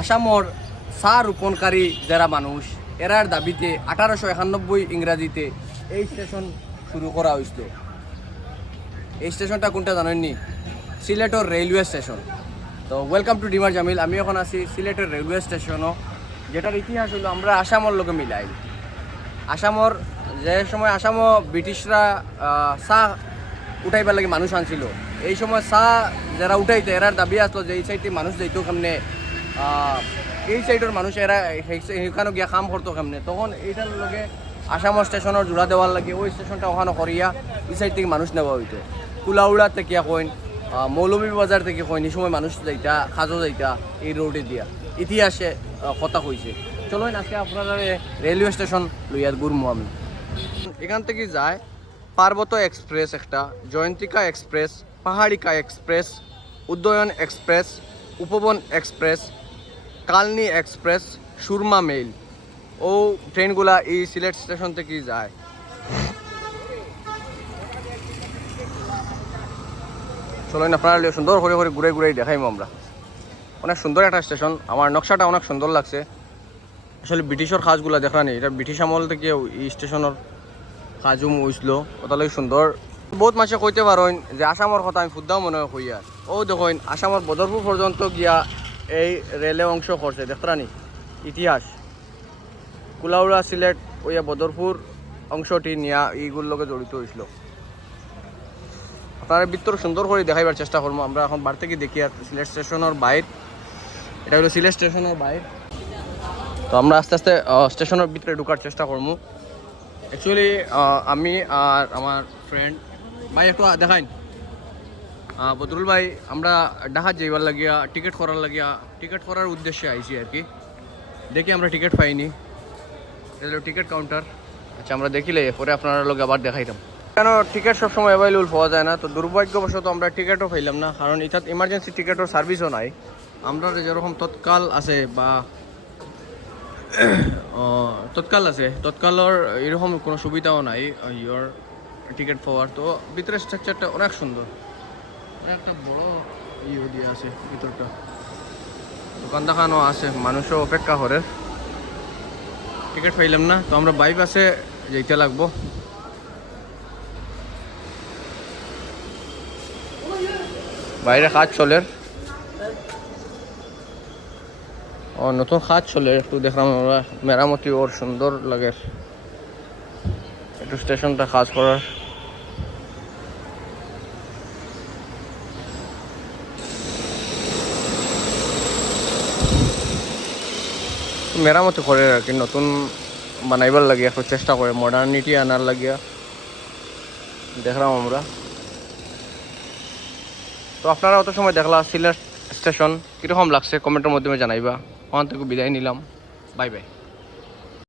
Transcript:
আসামর চা রোপণকারী যারা মানুষ এরার দাবিতে 1891 ইংরাজিতে এই স্টেশন শুরু করা হয়েছিল। এই স্টেশনটা কোনটা জানেননি? সিলেটর রেলওয়ে স্টেশন। তো ওয়েলকাম টু ডিমার জামিল। আমি এখন আছি সিলেটের রেলওয়ে স্টেশনও, যেটার ইতিহাস হলো আমরা আসামর লোকে মিলাই। আসামর যে সময় আসামও ব্রিটিশরা চা উঠাইবার লাগে মানুষ আনছিল, এই সময় চা যারা উঠাইতে এরার দাবি আসলো যে এই সাইডে মানুষ যাইত কেমনে, এই সাইডের মানুষ এরা সেখানে গিয়া কাম করতো কেমনে, তখন এইটার লগে আসামর স্টেশনের জোড়া দেওয়ার লাগে ওই স্টেশনটা ওখানে করিয়া এই সাইড থেকে মানুষ নেওয়া হইতো। কুলাউড়া থেকে কইন, মৌলভী বাজার থেকে কইন, এই সময় মানুষ যাইতা খাজো যাইতা এই রোডে দিয়া। ইতিহাসে কথা কইছে। চলুন আজকে আপনারা রেলওয়ে স্টেশন লইয়ার ঘুরমু আমি। এখান থেকে যায় পার্বত্য এক্সপ্রেস, একটা Jayantika express, Paharika express, Udayan express, Upaban express, Kalni express, Surma mail. ও ট্রেনগুলা এই সিলেট স্টেশন থেকে যায়। চলুন আপনারা সুন্দর করে করে ঘুরে ঘুরে দেখাইমু আমরা। অনেক সুন্দর একটা স্টেশন, আমার নকশাটা অনেক সুন্দর লাগছে। আসলে ব্রিটিশের কাজগুলা দেখা নেই, এটা ব্রিটিশ আমল থেকে এই স্টেশনের কাজও হয়েছিল, ওটা সুন্দর। বহুত মানুষে কইতে পারেন যে আসামের কথা আমি ফুদ্দাও মনে হয় কইয়ার। ও দেখুন আসামের বদরপুর পর্যন্ত গিয়া এই রেলে অংশ করছে, দেখতানি ইতিহাস। কুলাউড়া সিলেট ওই বদরপুর অংশটি নিয়া এইগুলোর লগে জড়িত হয়েছিল। আপনারা ভিতর সুন্দর করে দেখাইবার চেষ্টা করবো। আমরা এখন বার থেকে দেখি আর সিলেট স্টেশনের বাইর, এটা হলো সিলেট স্টেশনের বাইর। তো আমরা আস্তে আস্তে স্টেশনের ভিতরে ঢোকার চেষ্টা করবো। অ্যাকচুয়ালি আমি আর আমার ফ্রেন্ড ভাই একটু দেখাইন বদরুল ভাই, আমরা ঢাকা যাইবার লাগিয়া টিকিট করার উদ্দেশ্যে আইছি আর কি। দেখি আমরা টিকিট পাইনি, এটা হলো টিকিট কাউন্টার। আচ্ছা আমরা দেখিলে পরে আপনারা লোক আবার দেখাইতাম। কেন টিকিট সবসময় অ্যাভেলেবল পাওয়া যায় না, তো দুর্ভাগ্যবশত আমরা টিকিটও পাইলাম না, কারণ এটা ইমার্জেন্সি টিকিটের সার্ভিসও নাই। আমরা যেরকম তৎকাল আছে বা তৎকালের এরকম কোনো সুবিধাও নাই ইয়োর টিকিট পাওয়ার। তো ভিতরের স্ট্রাকচারটা অনেক সুন্দর, একটা বড় ইয়ে দিয়ে আছে ভিতরটা, দোকান দেখানো আছে, মানুষও অপেক্ষা করে। টিকিট পাইলাম না, তো আমরা বাই বাসে যেতে লাগবো। বাইরে কাজ চলে, ও নতুন কাজ চলে, একটু দেখলাম আমরা মেরামতি ওর সুন্দর লাগে একটু স্টেশনটা কাজ করার। মেরামতি করে আর কি, নতুন বানাইবার লাগে একটু চেষ্টা করে, মডার্নিটি আনার লাগিয়া দেখলাম আমরা। তো আপনারা অত সময় দেখলা সিলেট স্টেশন কীরকম লাগছে কমেন্টের মাধ্যমে জানাইবা। ওখান থেকে বিদায় নিলাম, বাই বাই।